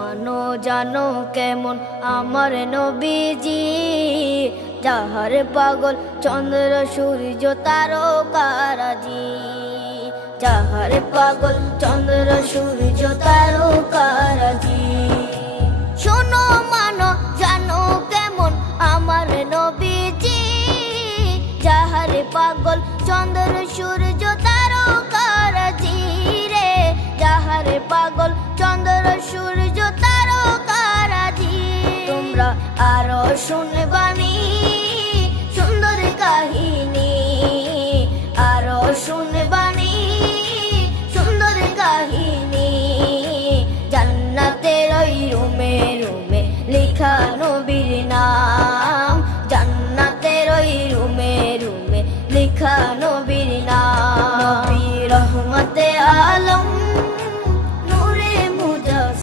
মানো জানো কেমন আমার নবীজি, যাহার পাগল চন্দ্র সূর্য তারকারাজি, যাহার পাগল চন্দ্র সূর্য তারকা